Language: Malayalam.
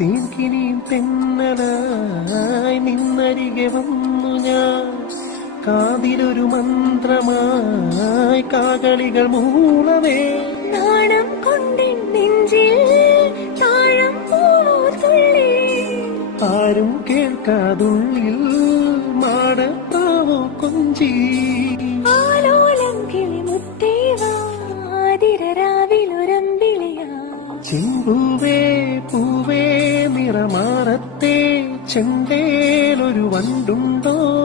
തീർക്കിനിയും തെന്നലായി നിന്നരികെ വന്നു ഞാൻ. കാതിലൊരു മന്ത്രമായി കാകളികൾ മൂളവേ. നാണം നെഞ്ചിൽ താഴം തുള്ളി. ആരും കേൾക്കാതുള്ളിൽ മാടത്താവോ കൊഞ്ചി. ചെമ്പൂവേ പൂവേ നിറമാറത്തെ ചെണ്ടേലൊരു വണ്ടുണ്ടോ?